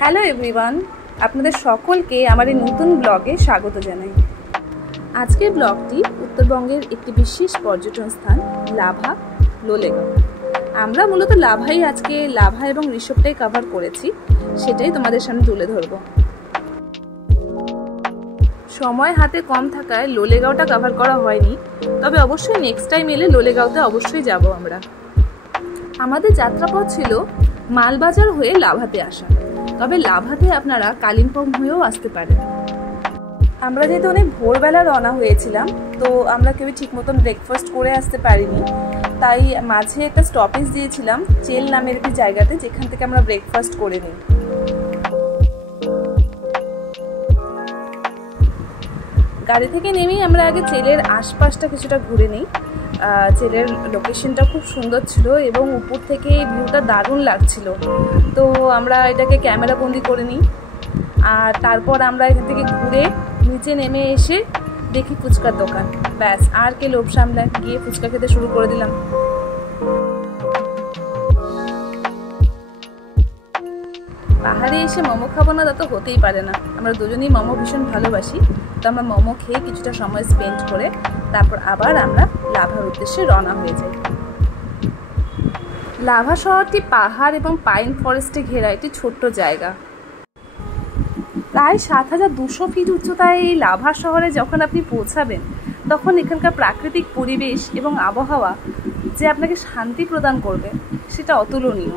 Hello everyone, আপনাদের সকলকে আমার এই নতুন ব্লগে স্বাগত জানাই। আজকের ব্লগটি উত্তরবঙ্গের একটি বিশেষ পর্যটন স্থান লাভা লোলেগাঁও। আমরা মূলত লাভা এবং ঋষভটাই কভার করেছি, সেটাই তোমাদের সামনে তুলে ধরব। সময় হাতে কম থাকায় লোলেগাঁওটা কভার করা হয়নি, তবে অবশ্যই নেক্সট টাইম এলে লোলেগাঁওতে অবশ্যই যাব আমরা। আমাদের যাত্রাপথ ছিল মালবাজার হয়ে লাভাতে আসা, তবে লাভাতে আপনারা কালিম্পং হয়েও আসতে পারেন। আমরা যেহেতু অনেক ভোরবেলা রওনা হয়েছিলাম, তো আমরা কেউ ঠিক মতন ব্রেকফাস্ট করে আসতে পারিনি, তাই মাঝে একটা স্টপেজ দিয়েছিলাম চেল নামের একটি জায়গাতে, যেখান থেকে আমরা ব্রেকফাস্ট করে নিই। গাড়ি থেকে নেমেই আমরা আগে চেলের আশপাশটা কিছুটা ঘুরে নিই। চেলের লোকেশনটা খুব সুন্দর ছিল এবং উপর থেকে ভিউটা দারুণ লাগছিল, তো আমরা এটাকে ক্যামেরা বন্দি করে নিই। আর তারপর আমরা এখান থেকে ঘুরে নিচে নেমে এসে দেখি ফুচকার দোকান, ব্যাস আর কে লোভ সামলায়, গিয়ে ফুচকা খেতে শুরু করে দিলাম। পাহাড়ে এসে মোমো খাবো না, তা তো হতেই পারে না। আমরা দুজনেই মোমো ভীষণ ভালোবাসি, তো আমরা মোমো খেয়ে কিছুটা সময় স্পেন্ড করে তারপর আবার আমরা লাভার উদ্দেশ্যে রওনা হয়ে যাই। লাভা শহরটি পাহাড় এবং পাইন ফরেস্টে ঘেরা একটি ছোট্ট জায়গা। প্রায় ৭,২০০ ফিট উচ্চতায় এই লাভা শহরে যখন আপনি পৌঁছাবেন, তখন এখানকার প্রাকৃতিক পরিবেশ এবং আবহাওয়া যে আপনাকে শান্তি প্রদান করবে, সেটা অতুলনীয়।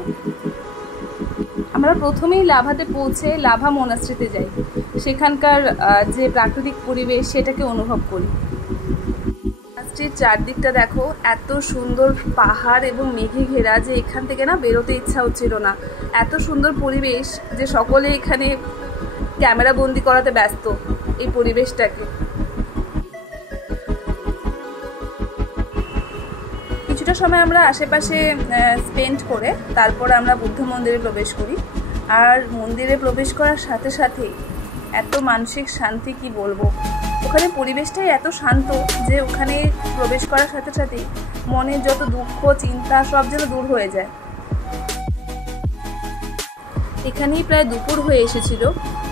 আমরা প্রথমেই লাভাতে পৌঁছে লাভা মনাস্ট্রিতে যাই, সেখানকার যে প্রাকৃতিক পরিবেশ সেটাকে অনুভব করি। মনাস্ট্রির চারদিকটা দেখো, এত সুন্দর পাহাড় এবং মেঘে ঘেরা যে এখান থেকে না বেরোতে ইচ্ছা হচ্ছিল না। এত সুন্দর পরিবেশ যে সকলে এখানে ক্যামেরা বন্দি করাতে ব্যস্ত এই পরিবেশটাকে। কিছুটা সময় আমরা আশেপাশে স্পেন্ড করে তারপর আমরা বুদ্ধ মন্দিরে প্রবেশ করি। আর মন্দিরে প্রবেশ করার সাথে সাথেই এত মানসিক শান্তি, কি বলবো, ওখানে পরিবেশটাই এত শান্ত যে ওখানে প্রবেশ করার সাথে সাথেই মনের যত দুঃখ চিন্তা সব যেন দূর হয়ে যায়। এখানেই প্রায় দুপুর হয়ে এসেছিল,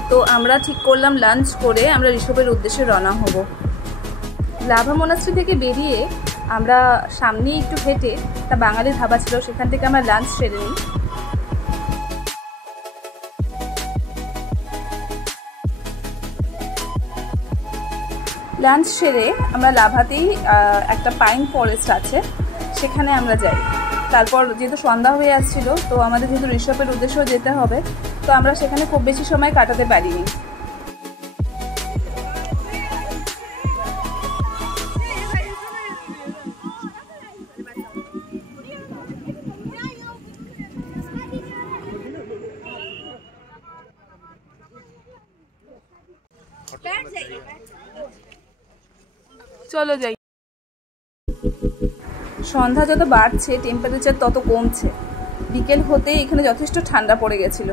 তো আমরা ঠিক করলাম লাঞ্চ করে আমরা ঋষভের উদ্দেশ্যে রওনা হব। লাভা মনাস্ট্রি থেকে বেরিয়ে আমরা সামনেই একটু হেঁটে একটা বাঙালি ধাবা ছিল, সেখান থেকে আমরা লাঞ্চ সেরে নিই। লাঞ্চ সেরে আমরা লাভাতেই একটা পাইন ফরেস্ট আছে, সেখানে আমরা যাই। তারপর যেহেতু সন্ধ্যা হয়ে আসছিল, তো আমাদের যেহেতু ঋষভের উদ্দেশ্যেও যেতে হবে, তো আমরা সেখানে খুব বেশি সময় কাটাতে পারিনি। চলো যাই। সন্ধ্যা যত বাড়ছে টেম্পারেচার তত কমছে। বিকেল হতে এখানে যথেষ্ট ঠান্ডা পড়ে গেছিল।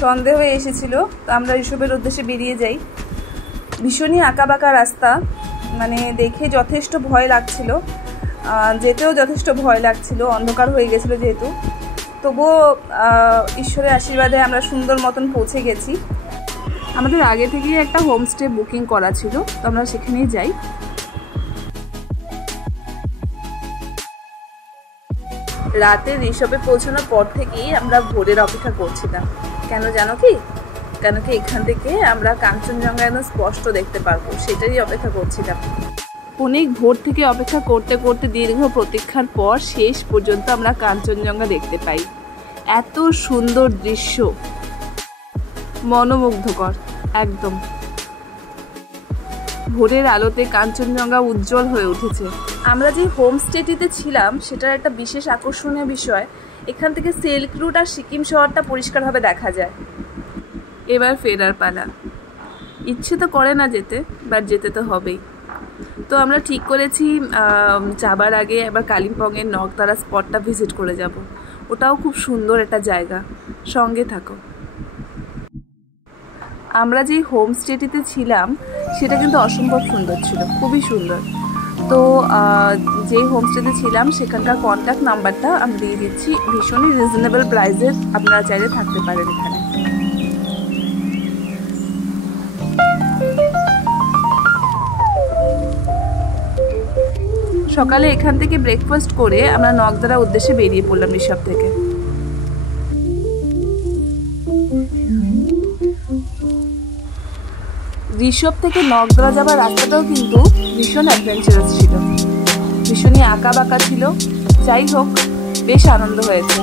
সন্ধে হয়ে এসেছিল, তো আমরা ঋষভের উদ্দেশ্যে বেরিয়ে যাই। ভীষণই আঁকাবাঁকা রাস্তা, মানে দেখে যথেষ্ট ভয় লাগছিল, যেতেও যথেষ্ট ভয় লাগছিল, অন্ধকার হয়ে গেছিল যেহেতু। তবুও ঈশ্বরের আশীর্বাদে আমরা সুন্দর মতন পৌঁছে গেছি। আমাদের আগে থেকেই একটা হোমস্টে বুকিং করা ছিল, তো আমরা সেখানেই যাই। রাতে ঋষভে পৌঁছানোর পর থেকেই আমরা ভোরের অপেক্ষা করছিলাম। কেন জানো কি? কেন কি এখান থেকে আমরা কাঞ্চনজঙ্ঘা একদম স্পষ্ট দেখতে পারবো, সেটারই অপেক্ষা করছিলাম। অনেক ভোর থেকে অপেক্ষা করতে করতে দীর্ঘ প্রতীক্ষার পর শেষ পর্যন্ত আমরা কাঞ্চনজঙ্ঘা দেখতে পাই। এত সুন্দর দৃশ্য, মনোমুগ্ধকর একদম। ভোরের আলোতে কাঞ্চনজঙ্ঘা উজ্জ্বল হয়ে উঠেছে। আমরা যে হোমস্টেটিতে ছিলাম সেটার একটা বিশেষ আকর্ষণীয় বিষয়, এখান থেকে সিল্ক রুট আর সিকিম শহরটা পরিষ্কারভাবে দেখা যায়। এবার ফেরার পালা। ইচ্ছে তো করে না যেতে, বাট যেতে তো হবেই। তো আমরা ঠিক করেছি যাবার আগে এবার কালিম্পংয়ের নকদারা স্পটটা ভিজিট করে যাব। ওটাও খুব সুন্দর একটা জায়গা, সঙ্গে থাকো। আমরা যে হোমস্টেটিতে ছিলাম সেটা কিন্তু অসম্ভব সুন্দর ছিল, খুবই সুন্দর। তো যেই হোমস্টেতে ছিলাম সেখানকার কন্ট্যাক্ট নাম্বারটা আমি দিয়ে দিচ্ছি। ভীষণই রিজনেবল প্রাইসে আপনারা চাইলে থাকতে পারেন এখানে। সকালে এখান থেকে ব্রেকফাস্ট করে আমরা নকদারা উদ্দেশ্যে বেরিয়ে পড়লাম ঋষভ থেকে। ঋষভ থেকে নকদারা যাবার রাস্তাটাও কিন্তু ভীষণ অ্যাডভেঞ্চারাস ছিল, ভীষণই আঁকা বাঁকা ছিল। যাই হোক, বেশ আনন্দ হয়েছে।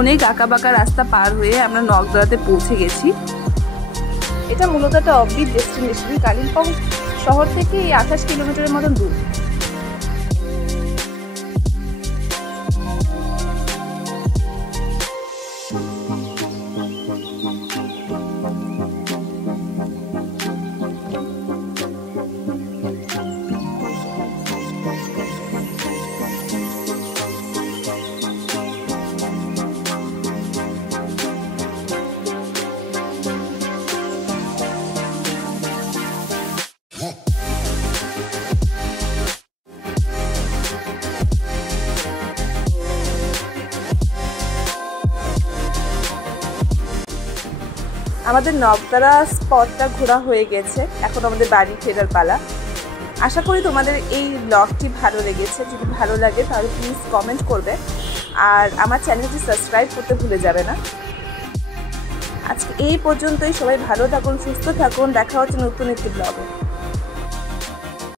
অনেক আঁকাবাঁকা রাস্তা পার হয়ে আমরা নকদারাতে পৌঁছে গেছি। এটা মূলত একটা অফবিট ডেস্টিনেশন, কালিম্পং শহর থেকে 28 কিলোমিটারের মতন দূর। আমাদের নকদারা স্পটটা ঘোরা হয়ে গেছে, এখন আমাদের বাড়ি ফেরার পালা। আশা করি তোমাদের এই ব্লগটি ভালো লেগেছে। যদি ভালো লাগে তাহলে প্লিজ কমেন্ট করবে, আর আমার চ্যানেলটি সাবস্ক্রাইব করতে ভুলে যাবে না। আজকে এই পর্যন্তই। সবাই ভালো থাকুন, সুস্থ থাকুন। দেখা হচ্ছে নতুন একটি ব্লগে।